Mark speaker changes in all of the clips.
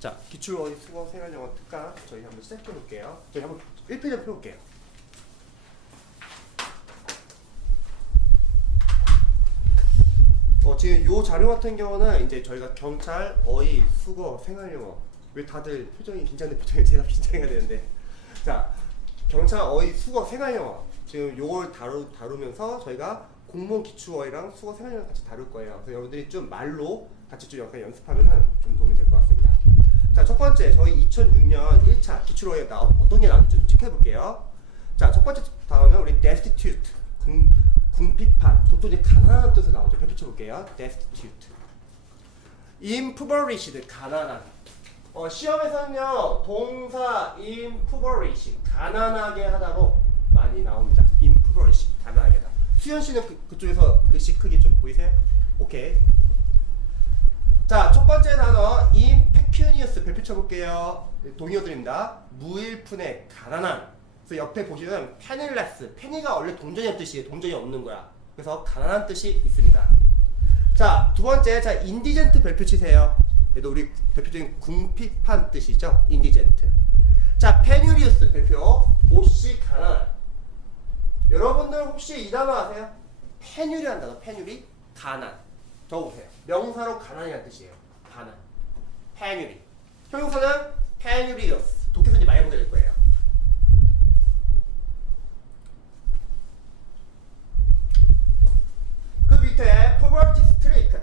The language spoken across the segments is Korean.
Speaker 1: 자, 기출어휘 수거 생활영어 특강 저희 한번 시작해 볼게요. 저희 한번 1페이지 펴 볼게요. 어, 지금 요 자료 같은 경우는 이제 저희가 경찰, 어휘, 수거, 생활영어 왜 다들 표정이 긴장된 표정이 제가 긴장해야 되는데 자 경찰, 어휘, 수거, 생활영어 지금 요걸 다루, 다루면서 저희가 공무원 기출어휘랑 수거, 생활영어 같이 다룰 거예요. 그래서 여러분들이 좀 말로 같이 좀 약간 연습하면은 좀 도움이. 자, 첫 번째 저희 2006년 1차 기출어휘에 나 어떤 게 나왔는지 좀 체크해 볼게요. 자, 첫 번째 단어는 우리 destitute 궁, 궁핍한 보통 이제 가난한 뜻으로 나오죠. 펼쳐 볼게요. destitute impoverished 가난한 어, 시험에서는요 동사 impoverish 가난하게 하다로 많이 나옵니다. impoverish 가난하게 하다. 수현 씨는 그, 그쪽에서 글씨 크기 좀 보이세요? 오케이. 자, 첫 번째 단어 impecunious 별표 쳐볼게요. 동의어들입니다. 무일푼의 가난한. 그래서 옆에 보시면 penniless, penny가 원래 동전의 뜻이에요. 동전이 없는 거야. 그래서 가난한 뜻이 있습니다. 자, 두 번째, 자 indigent 별표 치세요. 얘도 우리 대표적인 궁핍한 뜻이죠. indigent. 자, penurious 별표 몹시 가난한. 여러분들 혹시 이 단어 아세요? 페뉴리한 단어, 페뉴리 가난. 적어보세요. 명사로 가난이라는 뜻이에요. 가난. 페뉴리. 형용사는 penurious. 독해서 이제 많이 보게 될 거예요. 그 밑에 poverty stricken.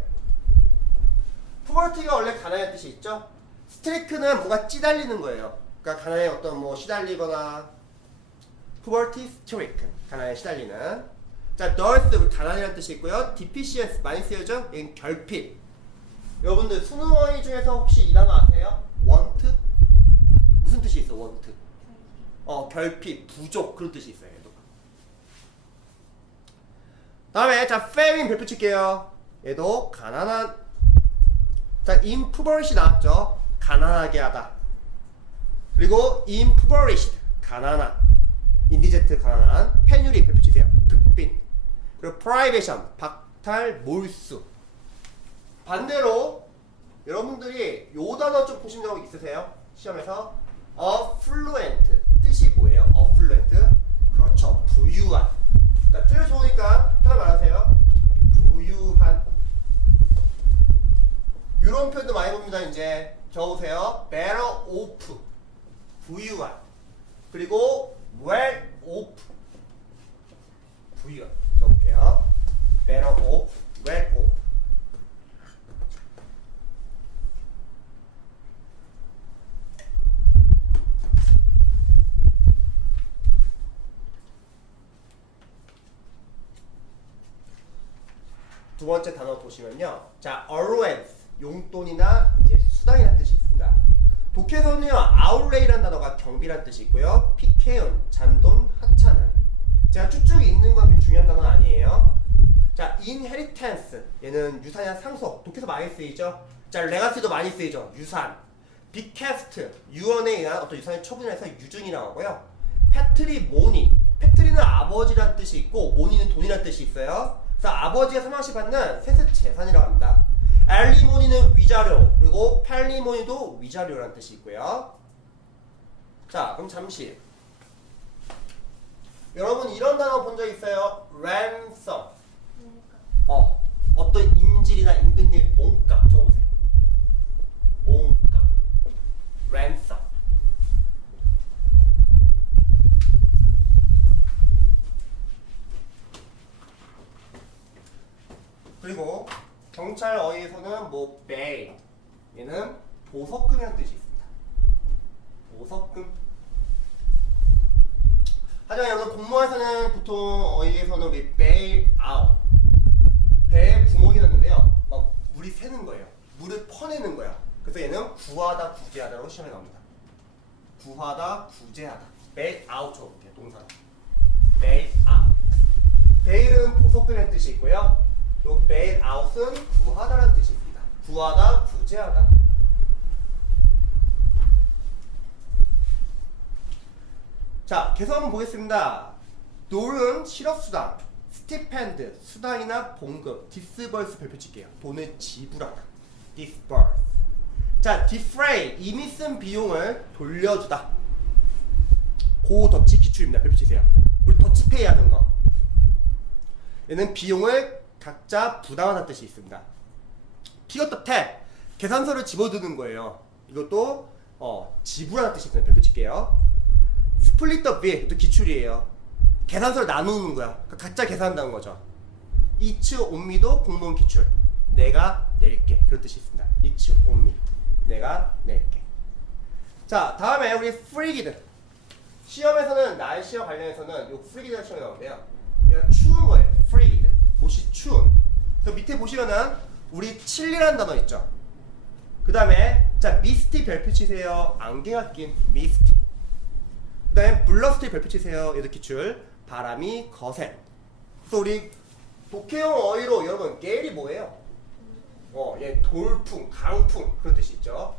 Speaker 1: poverty가 원래 가난의 뜻이 있죠. stricken은 뭔가 찌달리는 거예요. 그러니까 가난에 어떤 뭐 시달리거나 poverty stricken 가난에 시달리는 자, dearth 가난이라는 뜻이 있고요. deficiency 많이 쓰여져. 이건 결핍. 여러분들 수능 어휘 중에서 혹시 이 단어 아세요? want 무슨 뜻이 있어? want 어 결핍, 부족 그런 뜻이 있어요. 얘도. 다음에 자 famine 별표 칠게요. 얘도 가난한 자 impoverished 나왔죠. 가난하게 하다. 그리고 impoverished 가난한 인디제트 가난한 페뉴리 별표 치세요. 극빈 그리고 privation 박탈 몰수. 반대로 여러분들이 요 단어 좀 보신 적 있으세요? 시험에서? affluent. 뜻이 뭐예요? affluent. 그렇죠. 부유한. 자 틀려 좋으니까 하나 말하세요. 부유한. 이런 표현도 많이 봅니다 이제. 적으세요. better off. 부유한. 그리고 well off. 부유한 better off well off 두 번째 단어 보시면요. 자, allowance 용돈이나 이제 수당이라는 뜻이 있습니다. 독해서는요, outlay라는 단어가 경비라는 뜻이 있고요. 피케운 잔돈, 하찮은. 제가 쭉쭉 읽는 건 중요한 단어는 아니에요. 자, inheritance 얘는 유산이나 상속. 독해서 많이 쓰이죠. 자, legacy도 많이 쓰이죠. 유산. bequest 유언에 의한 어떤 유산의 처분해서 유증이라고 하고요. 패트리모니 패트리는 아버지란 뜻이 있고 모니는 돈이란 뜻이 있어요. 그래서 아버지가 사망 시 받는 세습 재산이라고 합니다. 알리모니는 위자료 그리고 팔리모니도 위자료라는 뜻이 있고요. 자 그럼 잠시 여러분 이런 단어 본 적 있어요? 어 어떤 인질이나 임금님 몸값 적어보세요. 몸값 ransom 그리고 경찰 어휘에서는 뭐 bail 얘는 보석금이라는 뜻이 있습니다. 보석금. 하지만 여러분 공무원에서는 보통 어휘에서는 우리 bail out 배에 구멍이 났는데요. 막 물이 새는 거예요. 물을 퍼내는 거야. 그래서 얘는 구하다 구제하다로 시험에 나옵니다. 구하다 구제하다. bail out 적어볼게요. 동사. bail out. bail은 보석금이라는 뜻이 있고요. 요 bail out은 구하다라는 뜻입니다. 구하다, 구제하다. 자, 계속 한번 보겠습니다. 돌은 실업수당, 스티펜드, 수당이나 봉급, 디스버스 별표 칠게요. 돈을 지불하다. 디스버스. 자, defray 이미 쓴 비용을 돌려주다. 고 더치 기출입니다. 별표 치세요. 우리 더치페이 하는 거. 얘는 비용을 각자 부담하는 뜻이 있습니다. 피어터 탭 계산서를 집어드는 거예요. 이것도 어, 지불하는 뜻이 있습니다. 별표 칠게요. 스플릿 더 빌, 이것도 기출이에요. 계산서를 나누는 거야. 그러니까 각자 계산한다는 거죠. 이츠 온미도 공무원 기출. 내가 낼게. 그런 뜻이 있습니다. 이츠 온미. 내가 낼게. 자, 다음에 우리 프리기드. 시험에서는 날씨와 관련해서는 요 프리기드가 시험에 나오는데요. 추운 거예요. 프리기드. 못이 추운. 그 밑에 보시면은 우리 칠리라는 단어 있죠. 그 다음에 자 미스티 별표 치세요. 안개가 낀 미스티. 그 다음에 블러스티 별표 치세요. 얘도 기출. 바람이 거센. 그래서 우리 독해용 어휘로 여러분 게일이 뭐예요? 어, 얘 돌풍, 강풍 그런 뜻이 있죠.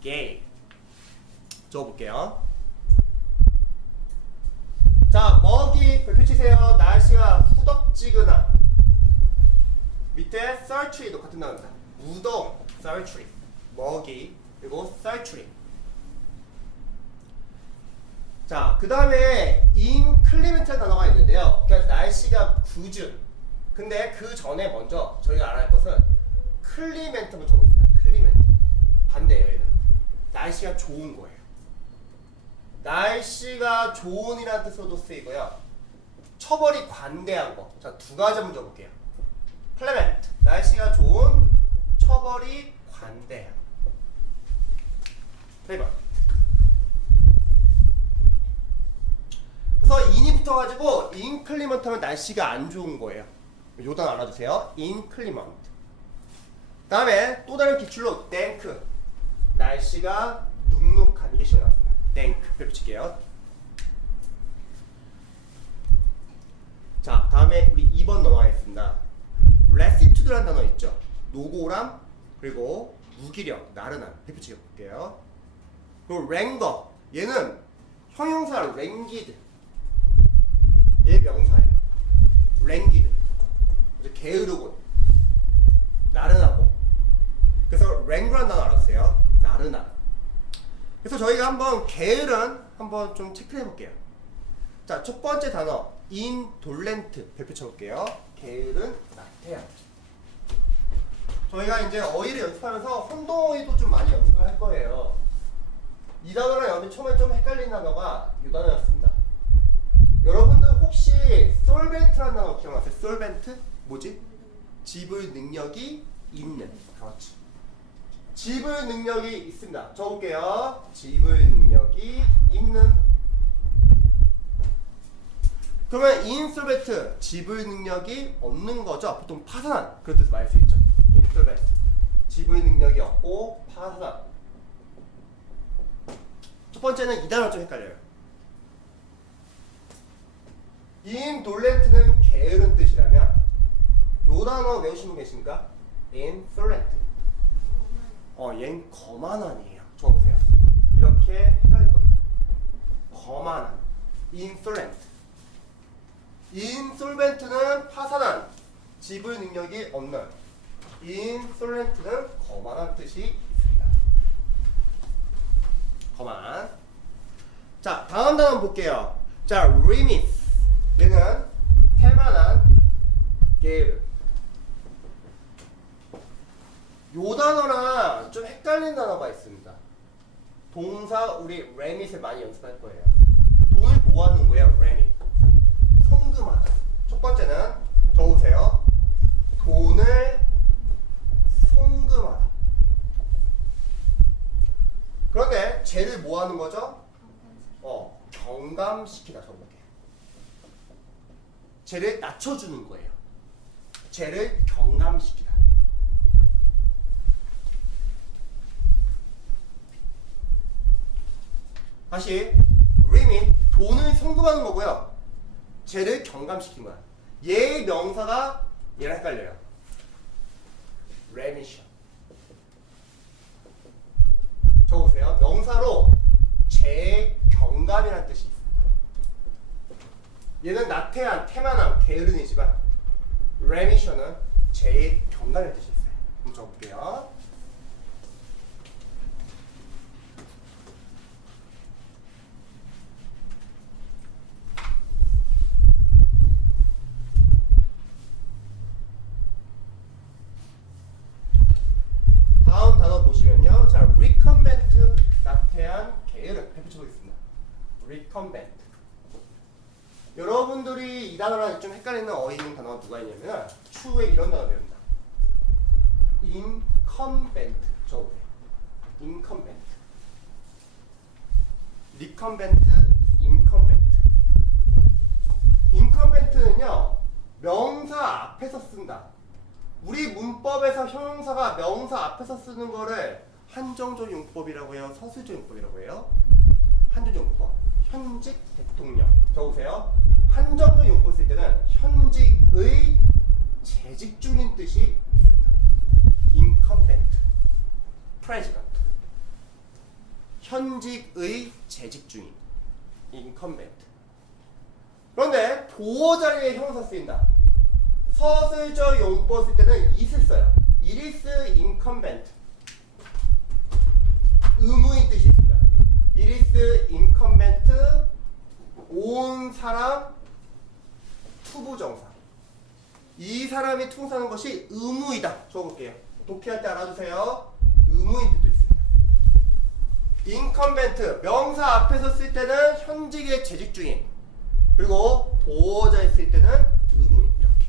Speaker 1: 게일. 적어볼게요. 자, 먹이 별표 치세요. 날씨가. 밑에 썰트리도 같은 단어입니다. 무더운 썰트리. 먹이 그리고 썰트리. 자, 그 다음에 인클리멘트라는 단어가 있는데요. 그러니까 날씨가 궂은. 근데 그 전에 먼저 저희가 알아야 할 것은 클리멘트를 적어있습니다. 클리멘트. 반대예요, 얘는. 날씨가 좋은 거예요. 날씨가 좋은이라는 뜻으로도 쓰이고요. 처벌이 관대한 거. 자, 두 가지 한번 적어볼게요. 클레멘트. 날씨가 좋은, 처벌이 관대한. 1번. 그래서 인이 붙어가지고 인클리먼트 하면 날씨가 안 좋은 거예요. 요 단어 알아두세요. 인클리먼트. 다음에 또 다른 기출로 땡크. 날씨가 눅눅한 이게 시험에 나왔습니다. 땡크 별 붙일게요. 자, 다음에 우리 2번 넘어가겠습니다. 레시투드라는 단어 있죠. 노고람 그리고 무기력, 나른한 대표치게 볼게요. 그리고 랭거 얘는 형용사 랭기드 얘 명사예요. 랭기드 게으르고 나른하고 그래서 랭거라는 단어 알아주세요. 나른한 그래서 저희가 한번 게으른 한번 좀 체크해 볼게요. 자, 첫 번째 단어 인돌렌트 별표 쳐볼게요. 게으른 나태한. 저희가 이제 어휘를 연습하면서 혼동어휘도 좀 많이 연습을 할 거예요. 이 단어랑 여러분 처음에 좀 헷갈린 단어가 이 단어였습니다. 여러분들 혹시 솔벤트라는 단어 기억나세요? 솔벤트? 뭐지? 지불 능력이 있는. 그렇지. 지불 능력이 있습니다. 적을게요. 지불 능력이 있는. 그러면 인솔벤트 지불 능력이 없는 거죠. 보통 파산한 그런 뜻을 말할 수 있죠. 인솔벤트 지불 능력이 없고 파산한. 첫 번째는 이 단어 좀 헷갈려요. 인돌렌트는 게으른 뜻이라면 요 단어 외우시는 분 계십니까? insolent. 어, 얜 거만한이에요. 적어보세요. 이렇게 헷갈릴 겁니다. 거만한. insolent. insolvent는 파산한. 지불 능력이 없는. Insolent는 거만한 뜻이 있습니다. 거만. 자, 다음 단어 볼게요. 자, remiss. 얘는 태만한, 게으름. 요 단어랑 좀 헷갈리는 단어가 있습니다. 동사 우리 remit을 많이 연습할 거예요. 돈을 모아는 거예요, remit. 송금하다. 첫 번째는 적으세요. 돈을 송금하다. 쟤를 뭐 하는 거죠? 어, 경감시키다 적을게요. 쟤를 낮춰주는 거예요. 쟤를 경감시키다. 다시 remit 돈을 송금하는 거고요. 쟤를 경감시킨 거야. 얘의 명사가 얘랑 헷갈려요. 적 으세요. 명사로 제 경감이라는 뜻이 있습니다. 얘는 나태한, 태만한, 게으른이지만 remission은 제 경감이라는 뜻이 있어요. 한번 적어볼게요. 단어랑 좀 헷갈리는 어휘인 단어가 누가 있냐면 추후에 이런 단어 배웁니다. incumbent 적어보세요. incumbent. recumbent, incumbent. incumbent는요 명사 앞에서 쓴다. 우리 문법에서 형용사가 명사 앞에서 쓰는 거를 한정적 용법이라고 해요. 서술적 용법이라고 해요. 한정적 용법. 현직 대통령. 적으세요. 한정적 용법 쓸 때는 현직의 재직 중인 뜻이 있습니다. incumbent, president. 현직의 재직 중인 incumbent. 그런데 보호 자리에 형용사 쓰인다. 서술적 용법 쓸 때는 it을 써요. it is incumbent. 의무인 뜻이 있습니다. is incumbent 온 사람 투부정사. 이 사람이 통사하는 것이 의무이다. 적어볼게요. 독해할 때 알아두세요. 의무인 뜻도 있습니다. incumbent 명사 앞에서 쓸 때는 현직의 재직 중인 그리고 보호자에 쓸 때는 의무인 이렇게.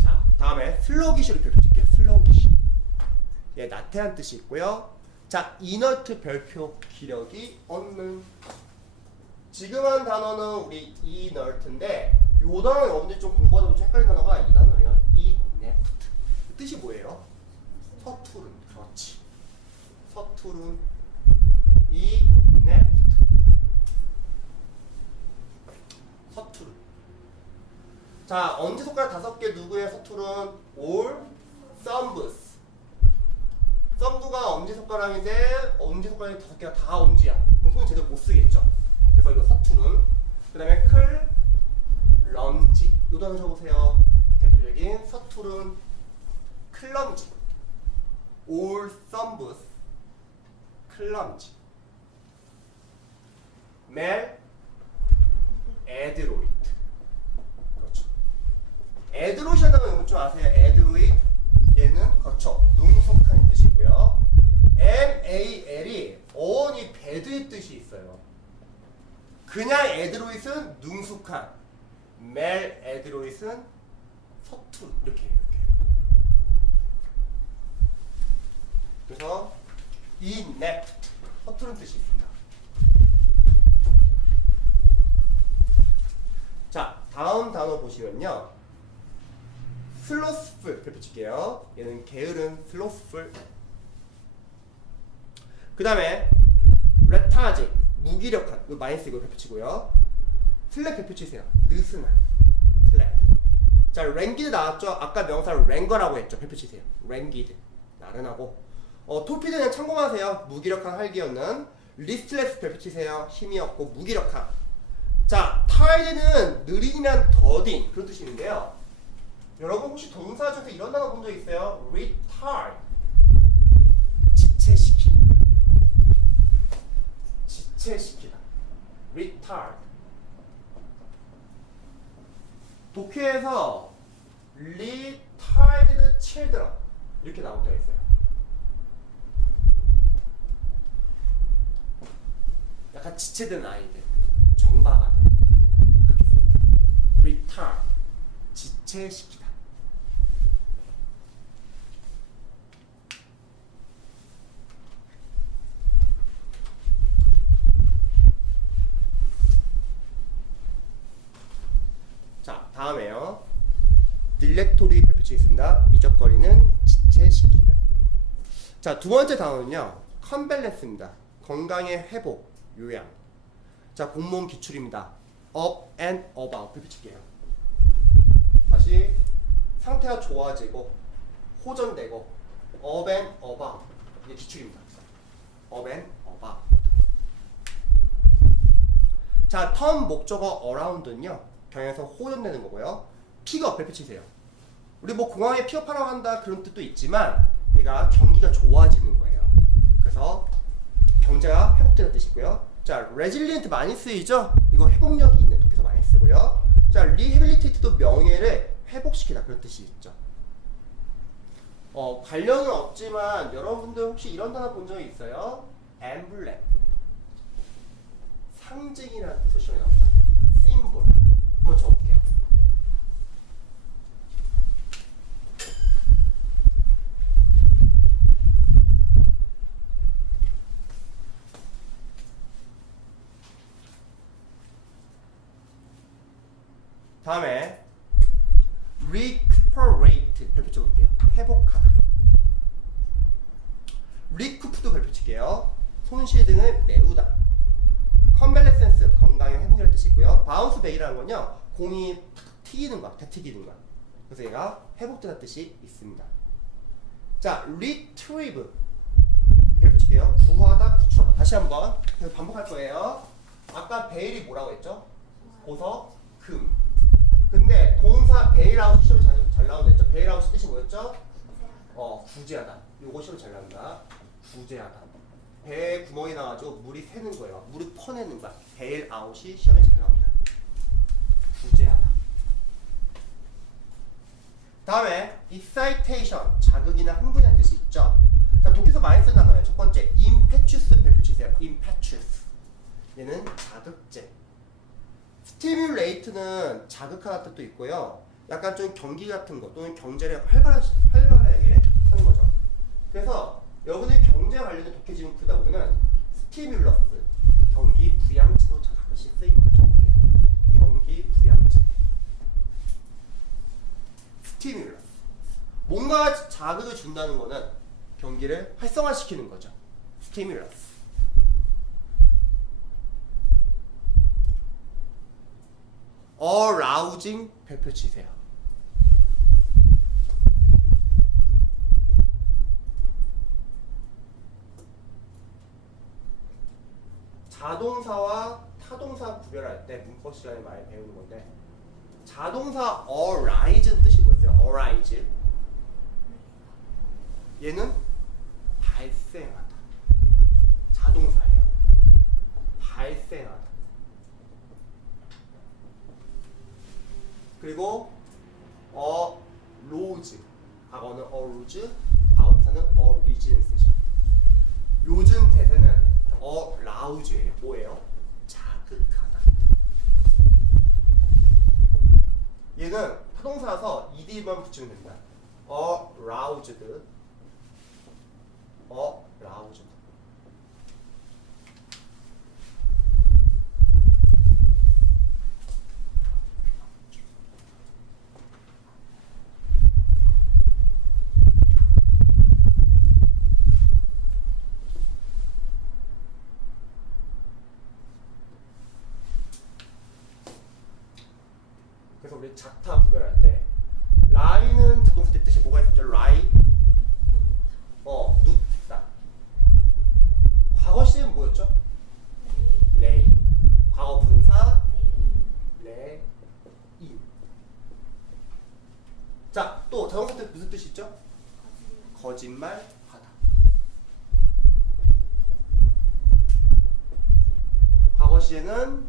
Speaker 1: 자, 다음에 슬로기시로 표현해줄게요. 슬로기시. 예, 나태한 뜻이 있고요. 자, 이너트 별표 기력이 없는. 지금 한 단어는 우리 이너트인데 요 단어는 여러분들이 좀 공부하다 보면 좀 헷갈리는 단어가 이 단어예요. 이네프트. 뜻이 뭐예요? 서투른. 그렇지. 서투른. 이네프트. 서투른. 자, 엄지손가락 다섯 개 누구의 서툴은 올썸 썸브가 엄지손가락인데 엄지손가락이 다섯 개가 다 엄지야. 그럼 손을 제대로 못 쓰겠죠. 그래서 이거 서툴은. 그 다음에 클, 럼지. 요 단어 적으세요. 대표적인 서툴은 클럼지. 올 썸브스. 클럼지. 멜, 에드로이트. 그렇죠. 에드로이시라는 건좀 아세요? 에드로이 얘는 그렇죠. 능숙한 뜻이 있고요. M-A-L이 어원이 배드의 뜻이 있어요. 그냥 에드로잇은 능숙한, 멜 에드로잇은 서툰 이렇게 이렇게. 그래서 inept 서투른 뜻이 있습니다. 자, 다음 단어 보시면요. 슬로스풀 펼칠게요. 얘는 게으른 슬로스풀. 그 다음에 레타지 무기력한 이거 많이 쓰고 펼치고요. 슬랩 펼치세요. 느슨한 슬랩. 자, 랭기드 나왔죠? 아까 명사 랭거라고 했죠? 펼치세요. 랭기드 나른하고. 어, 토피드는 참고하세요. 무기력한 활기였는 리스트레스 펼치세요. 힘이 없고 무기력한. 자, 타이드는 느린이란 더딘 그런 뜻이 있는데요. 여러분 혹시 동사 중에서 이런 단어 본 적 있어요? retard 지체시키 다 지체시키다. Retard. 독해에서 retarded children. 이렇게 나올 때가 있어요. 약간 지체된 아이들 정박아들. 그렇게 씁니다 retard. 지체시키다 자 다음에요 딜렉토리 발표치겠습니다. 미적거리는 지체시키는. 자두 번째 단어는요. 컨밸런스입니다. 건강의 회복 요양. 자 공무원 기출입니다. Up and about 발표칠게요. 다시 상태가 좋아지고 호전되고 up and about 이게 기출입니다. Up and about. 자, 텀 목적어 around는요. 경에서 호전되는 거고요. 픽업 펼치세요. 우리 뭐 공항에 픽업하러 간다 그런 뜻도 있지만 얘가 경기가 좋아지는 거예요. 그래서 경제가 회복되는 뜻이고요. 자, resilient 많이 쓰이죠? 이거 회복력이 있는 독해서 많이 쓰고요. 자, rehabilitate도 명예를 회복시키다 그런 뜻이 있죠. 어, 관련은 없지만 여러분들 혹시 이런 단어 본 적이 있어요? emblem. 상징이라는 뜻으로 나옵니다. symbol. 한번 적어볼게요. 다음에 recuperate 별표 쳐볼게요. 회복하다. recoup도 별표 칠게요. 손실 등을 메우다. convalescence 건강의 회복이라는 뜻이 back이라는 건요. 공이 튀기는 것, 되튀기는 것. 그래서 얘가 회복되는 뜻이 있습니다. 자, retrieve 별표 칠게요. 구하다, 구출하다. 다시 한번 반복할 거예요. 아까 베일이 뭐라고 했죠? 보석, 금. 근데 동사 베일아웃 시험 잘, 잘 했죠? 베일아웃 뜻이 뭐였죠? 어, 구제하다. 요거 시험 잘 나온다. 구제하다. 배에 구멍이 나가지고 물이 새는 거예요. 물을 퍼내는 거야. 베일아웃이 시험에 잘 나옵니다. 구제하다. 다음에 excitation 자극이나 흥분이라는 뜻이 있죠. 자 독해서 많이 쓰는 단어예요. 첫 번째 impetuous 별표 치세요. impetuous 얘는 자극제. stimulate는 자극하다 뜻도 있고요. 약간 좀 경기 같은 거 또는 경제를 활발하, 활발하게 하는 거죠. 그래서 여러분이 경제 관련된 독해 지문 크다 보면 stimulus 경기 부양제로 가끔씩 쓰입니다. 적을게요. 경기 부양제. 스티뮬러스. 뭔가 자극을 준다는 거는 경기를 활성화시키는 거죠. 스티뮬러스. arousing 별표 치세요. 자동사와 타동사 구별할 때 문법 시간에 많이 배우는 건데 자동사 arise는 뜻이 뭐였어요? arise. 얘는 발생하다. 자동사예요. 발생하다. 그리고 arose 과거는 arose 과거사는 origin을 쓰죠 요즘 대세는 arouse예요. 뭐예요? 자극하다 얘는 타동사라서 ed만 붙이면 됩니다. aroused, aroused. 작타 구별할 때 라이는 자동사 때 뜻이 뭐가 있었죠? 라이 어 눕다 과거 시제는 뭐였죠? 레이 과거 분사 레이 자또 자동사 때 무슨 뜻이 있죠? 거짓말 하다 과거 시제는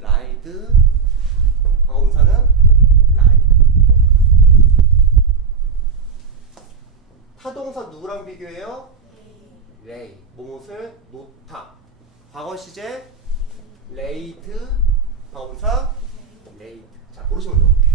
Speaker 1: 라이드 과거분사는 라이. 누구랑 비교해요? 레이. 무엇을 놓다. 과거 시제 레이드. 과거분사 레이드. 자, 모르시면 적어볼게요.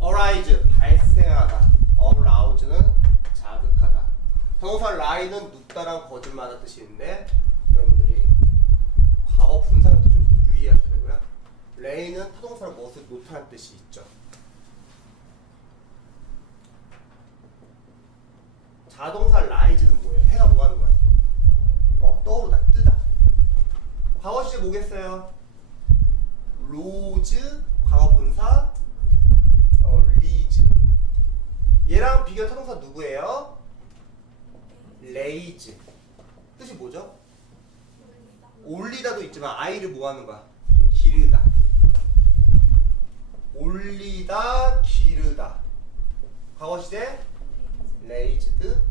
Speaker 1: arise 발생하다. arouse는 자극하다. 동사 lie는 눕다랑 거짓말하다 뜻이 있는데 여러분들이 과거 분사할 때 좀 유의하셔야 되고요. lay는 타동사를 무엇을 놓다는 뜻이 있죠. 자동사 rise는 뭐예요? 해가 뭐 하는 거야? 어, 떠오르다, 뜨다. 과거 시제 뭐겠어요? rose 과거 분사 어, 리즈. 얘랑 비교 타동사 누구예요? 레이즈. 뜻이 뭐죠? 올리다도 있지만 아이를 뭐 하는 거야? 기르다. 올리다, 기르다. 과거 시제 raised.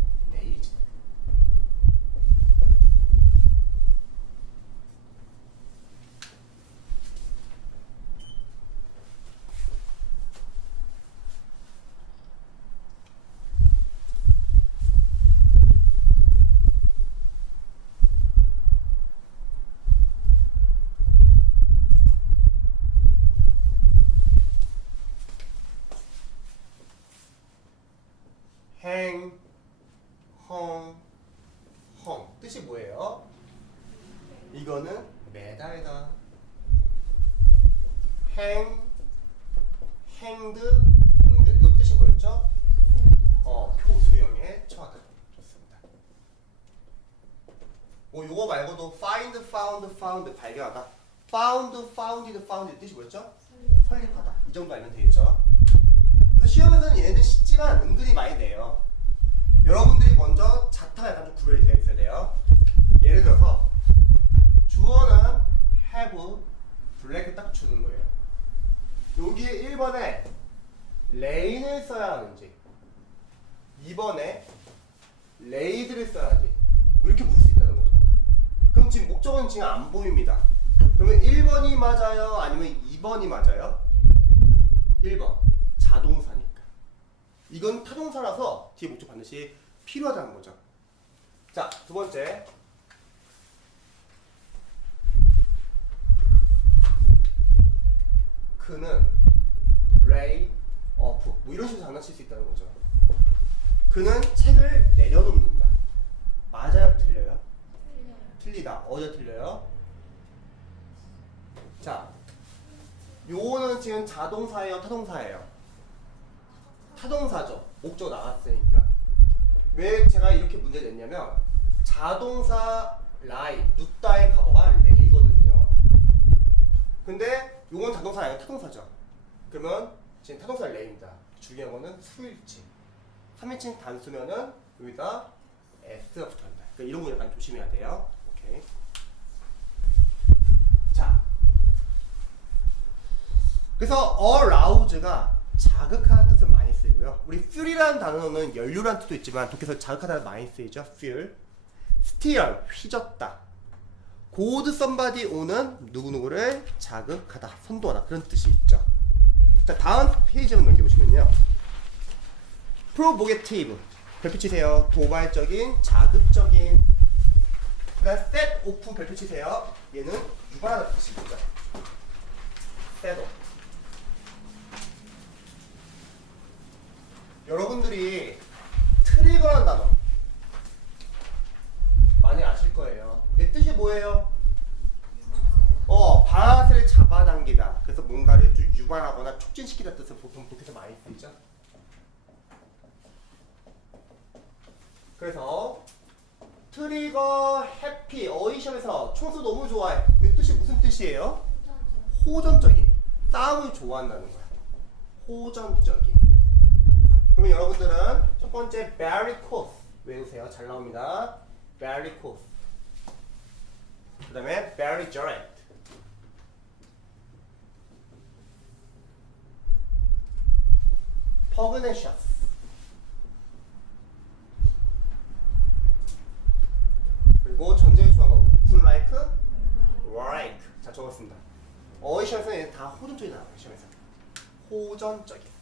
Speaker 1: 행, 헝, 헝 뜻이 뭐예요? 이거는 매달다. 행, 행드, 행드 이 뜻이 뭐였죠? 어, 교수형에 처하다. 좋습니다. 뭐 요거 말고도 find, found, found 발견하다. found, founded, found 뜻이 뭐였죠? 설립하다. 이 정도 알면 되겠죠? 그래서 시험에서는 얘네들 쉽지만 은근히 많이 내요. 여러분들이 먼저 자타가 약간 좀 구별이 되어 있어야 돼요. 예를 들어서 주어는 have, 블랙을 딱 주는 거예요. 여기에 1번에 레인을 써야 하는지 2번에 레이드를 써야 하는지 뭐 이렇게 물을 수 있다는 거죠. 그럼 지금 목적어는 지금 안 보입니다. 그러면 1번이 맞아요? 아니면 2번이 맞아요? 1번 자동사니까 이건 타동사라서 뒤에 목적 반드시 필요하다는 거죠. 자 두 번째. 그는 레이 어프 뭐 이런 식으로 장난칠 수 있다는 거죠. 그는 책을 내려놓는다. 맞아요? 틀려요? 틀리다. 어디가 틀려요? 자 요거는 지금 자동사예요, 타동사예요? 타동사죠. 목적 나갔으니까. 왜 제가 이렇게 문제 냈냐면 자동사 라이, 눕다의 과거가 레이거든요. 근데 요건 자동사 아니고 타동사죠. 그러면 지금 타동사 레이입니다. 중요한 거는 수일치. 3인칭 단수면은 여기다 S가 붙어있다. 그러니까 이런 거 약간 조심해야 돼요. 오케이. 자, 그래서 arouse가 자극하는 뜻을 많이 쓰고요. 우리 fuel이라는 단어는 연료라는 뜻도 있지만 독해서 자극하다는 많이 쓰이죠. fuel. steer, 휘젓다. 고드 somebody 오는 누구누구를 자극하다, 선도하다 그런 뜻이 있죠. 자, 다음 페이지 한번 넘겨보시면요. provocative. 별표 치세요. 도발적인, 자극적인. 그다음 set off 별표 치세요. 얘는 유발하다 뜻입니다. set off. 여러분들이 트리거라는 단어 많이 아실 거예요. 이 뜻이 뭐예요? 어, 방아쇠를 잡아당기다. 그래서 뭔가를 좀 유발하거나 촉진시키다 뜻을 보통 독해서 많이 쓰이죠. 그래서 트리거 해피 어이션에서 총수 너무 좋아해. 이 뜻이 무슨 뜻이에요? 호전적인 싸움을 좋아한다는 거야. 호전적인. 그러면 여러분들은 첫 번째 varicose 외우세요. 잘 나옵니다. varicose. 그 다음에 belligerent. pugnacious. 그리고 좋아하는 거 무슨 like? like. 자 적었습니다. 어휘시험에서는 다 호전적이다. 시험에서. 호전적인.